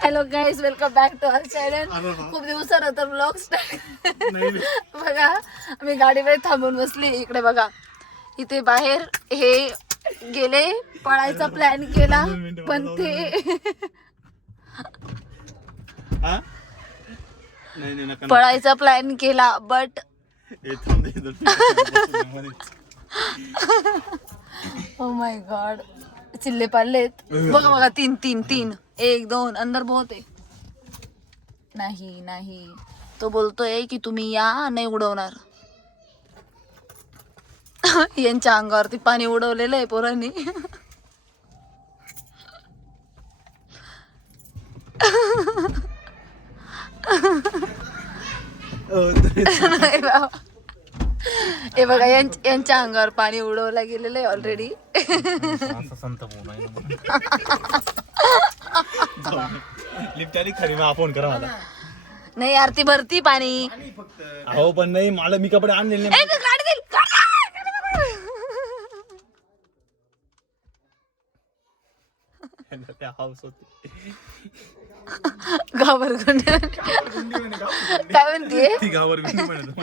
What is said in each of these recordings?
Hello guys, welcome back to our channel. खूप दिवसानंतर blog start. बघा मी गाडीवर थांबून बसली. इकडे बघा, इथे बाहेर हे गेले, पळायचा प्लॅन केला पण ते पळायचा प्लॅन केला बट ओ माय गॉड, चिल्ले पाडलेत. बघा बघा, 3 3 3 1 2 अंदर बहुत आहे. नाही नाही, तो बोलतोय की तुम्ही या, नाही उडवणार. यांच्या अंगावरती पाणी उडवलेलं आहे पोरांनी. हे बघा, यांच्या अंगावर पाणी उडवलं गेलेलं आहे ऑलरेडी. फोन करा मला. नाही यार, ती भरती पाणी. हो पण नाही, मला मी कपडे आणलेले नाही. घाबरगुंडे काय म्हणते? ती घाबरगुंडी म्हणत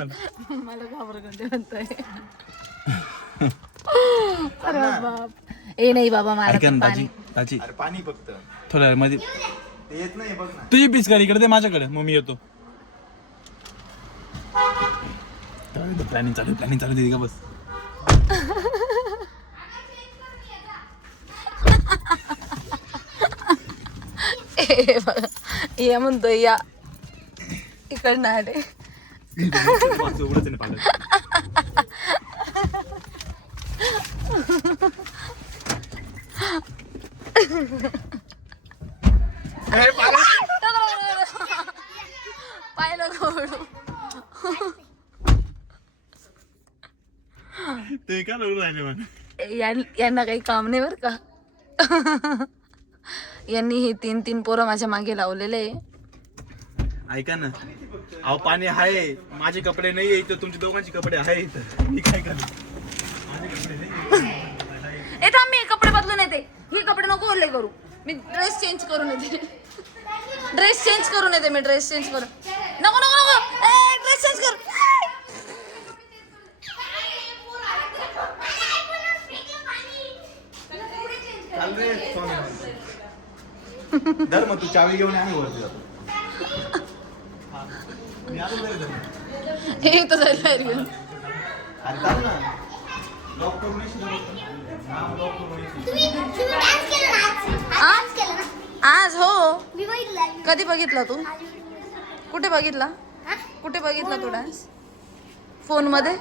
मला घाबरगुंडे म्हणताय. अरे बाप, ए नाही बाबा, मला पाणी. अरे पाणी फक्त थोड्या मध्ये येत नाही. बघ ना, तुझी पीस कर इकडे, माझ्याकडे, मग मी येतो. प्लॅनिंग चालू दे का बस. या म्हणतोय या, इकडनं आले. पाहिलं थोडं. तुम्ही का रडू राहिले मला? यांना काही काम नाही बर का. यांनी हे 3 3 पोरं माझ्या मागे लावलेले. ऐका ना, अहो पाणी आहे, माझे कपडे नाही आहे इथं, तुमच्या दोघांचे कपडे आहे इथं, मी काय करू? माझे कपडे नाही. ए थांब, मी कपडे बदलून येते. हे कपडे नको ओले करू, मी ड्रेस चेंज करून येते. ड्रेस चेंज करून येते मी, ड्रेस चेंज करून. नको नको नको, ड्रेस चेंज कर. चाल रे, धर मग तू चावी घेऊन आम्ही वरती जातो. मी आलो घरी धर. हे तर जायला घेऊन. अरे चाल ना, लॉक करून येशील ना. हा, लॉक करून येशील. तुम्ही डान्स केला ना आज केला ना आज? हो. मी बघितला कधी बघितला तू? कुठे बघितला? कुठे बघितला तू डान्स? फोन मध्ये?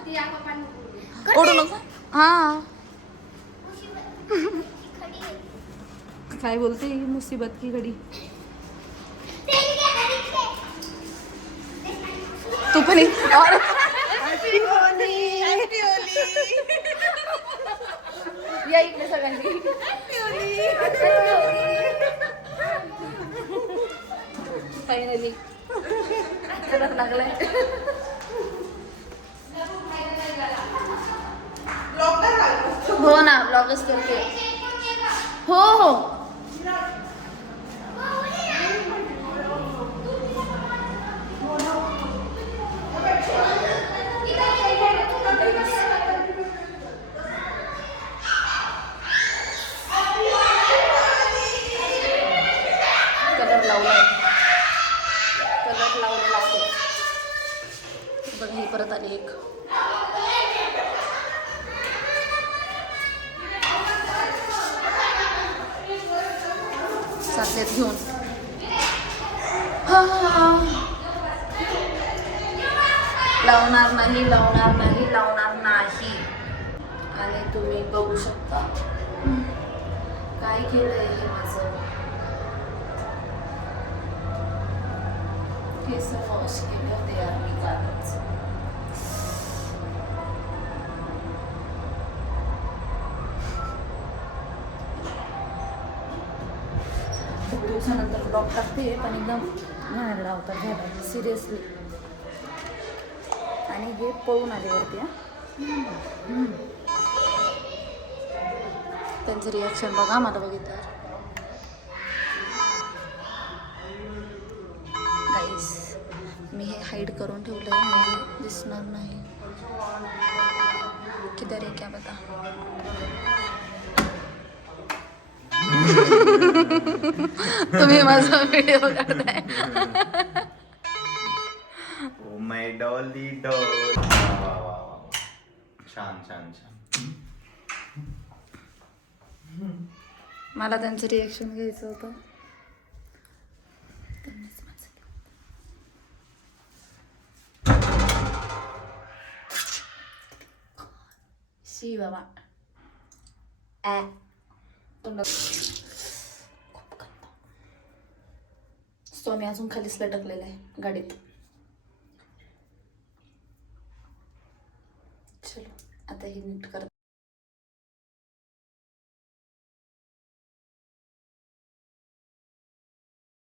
ओढू नको. हा, काय बोलते ही मुसीबत की घडी. तू पण या इकडे सगळ्यांनी. फायनली कलर लागलाय. हो ना, ब्लॉगच करते. हो हो. कलर लावलाय, कलर लावलेला आहे. बघ, ही परत आली एक. साथेत घेऊन. लावणार नाही, लावणार नाही, लावणार नाही. आणि तुम्ही बघू शकता काय केलंय हे माझं. केस वॉश केले होते यार मी कालच. खूप दिवसानंतर ब्लॉग टाकते, पण एकदम घाण लावतात घ्यायला सिरियसली. आणि हे पळून आले वरती. त्यांचं रिॲक्शन बघा मला बघितल्यावर. हाईड करून ठेवलंय म्हणजे दिसणार नाही. किधर आहे क्या बता. तुम्ही माझा व्हिडिओ काढताय. Oh my dolly doll. छान छान छान. मला त्यांचं रिएक्शन घ्यायचं होतं. शी बाबा सो मी अजून खालीच लटकलेला आहे गाडीत. चलो आता हे नीट करते.